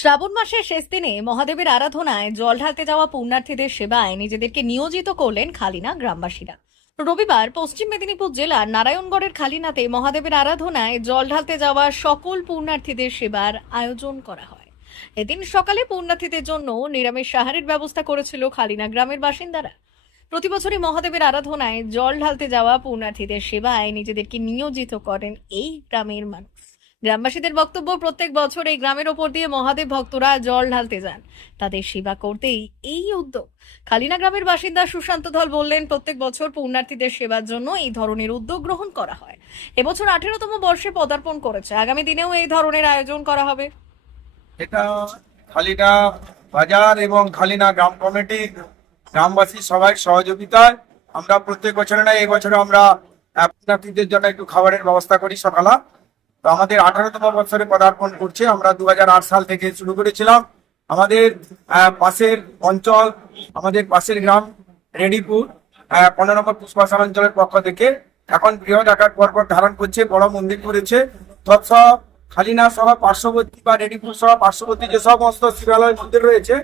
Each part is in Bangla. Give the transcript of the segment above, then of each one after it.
শ্রাবণ মাসের শেষ দিনে মহাদেবের আরাধনায় জল ঢালতে যাওয়া পুণ্যার্থীদের সেবায় নিজেদেরকে নিয়োজিত করলেন খালিনা গ্রামবাসীরা। রবিবার পশ্চিম মেদিনীপুর জেলার নারায়ণগড়ের খালিনাতে মহাদেবের আরাধনায় জল ঢালতে যাওয়া সকল পুণ্যার্থীদের সেবার আয়োজন করা হয়। এদিন সকালে পুণ্যার্থীদের জন্য নিরামিষ সাহারের ব্যবস্থা করেছিল খালিনা গ্রামের বাসিন্দারা। প্রতি বছরই মহাদেবের আরাধনায় জল ঢালতে যাওয়া পুণ্যার্থীদের সেবায় নিজেদেরকে নিয়োজিত করেন এই গ্রামের মানুষ। গ্রামবাসীদের বক্তব্য, প্রত্যেক বছর এই গ্রামের ওপর দিয়ে মহাদেব ভক্তরা জল ঢালতে যান। তাদের সেবা করতেই এই উদ্যোগ। খালিনা গ্রামের বাসিন্দা সুশান্ত ধল বললেন, প্রত্যেক বছর পুণ্যার্থীদের সেবার জন্য এই ধরনের উদ্যোগ গ্রহণ করা হয়। এবছর আঠেরোতম বর্ষে পদার্পণ করেছে। আগামী দিনেও এই ধরনের আয়োজন করা হবে। এটা খালিনা বাজার এবং খালিনা গ্রাম কমিটি, গ্রামবাসী সবাই সহযোগিতায়। আমরা প্রত্যেক বছরে না, এই বছরে আমরা পুণ্যার্থীদের জন্য একটু খাবারের ব্যবস্থা করি সকালা। তো আমাদের আঠারোতম বছরে পদার্পণ করছে। আমরা দু হাজার আট সাল থেকে শুরু করেছিলাম। আমাদের পাশের অঞ্চল, আমাদের পাশের গ্রাম রেডিপুর পনেরো নম্বর পুষ্পাশাল অঞ্চলের পক্ষ থেকে। এখন বৃহৎ আকার পর্বত ধারণ করছে, বড় মন্দির করেছে। তৎসহ খালিনা সহ পার্শ্ববর্তী বা রেডিপুর সহ পার্শ্ববর্তী যে সমস্ত শিবালয় মন্দির রয়েছে,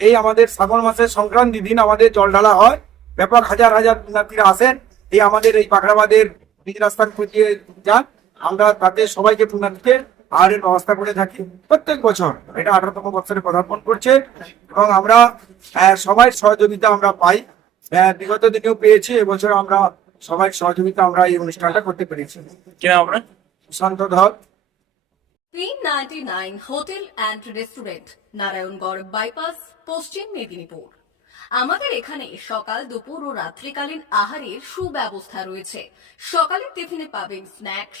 এই আমাদের শ্রাবণ মাসের সংক্রান্তি দিন আমাদের জল ঢালা হয়। ব্যাপক হাজার হাজার পুণ্যার্থীরা আসেন। এই আমাদের এই পাকড়াবাদের নিজ রাস্তার খুঁজিয়ে যান। আমরা তাতে সবাইকে পুণ্যার্থীকে আহারের ব্যবস্থা করে থাকি। প্রত্যেক বছর এটা আঠারোতম বছরে পদার্পণ করছে এবং আমরা আহ, সবাই সহযোগিতা আমরা পাই। আহ, বিগত দিনেও পেয়েছি এবছর আমরা সবাই সহযোগিতা আমরা এই অনুষ্ঠানটা করতে পেরেছি। কিনা আপনার? শান্ত ধর। তিন ninety nine hotel and restaurant Narayangarh bypass Paschim Medinipur. আমাদের এখানে সকাল দুপুর ও রাত্রিকালীন আহারের সুব্যবস্থা রয়েছে। সকালের টিফিনে পাবেন স্ন্যাক্স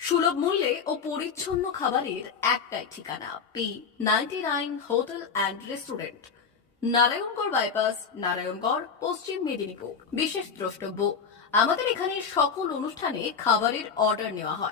সুলভ মূল্যে ও পরিচ্ছন্ন খাবারের একটাই ঠিকানা P ninety nine hotel and restaurant Narayangarh bypass Narayangarh, Paschim Medinipur. বিশেষ দ্রষ্টব্য, আমাদের এখানে সকল অনুষ্ঠানে খাবারের অর্ডার নেওয়া হয়।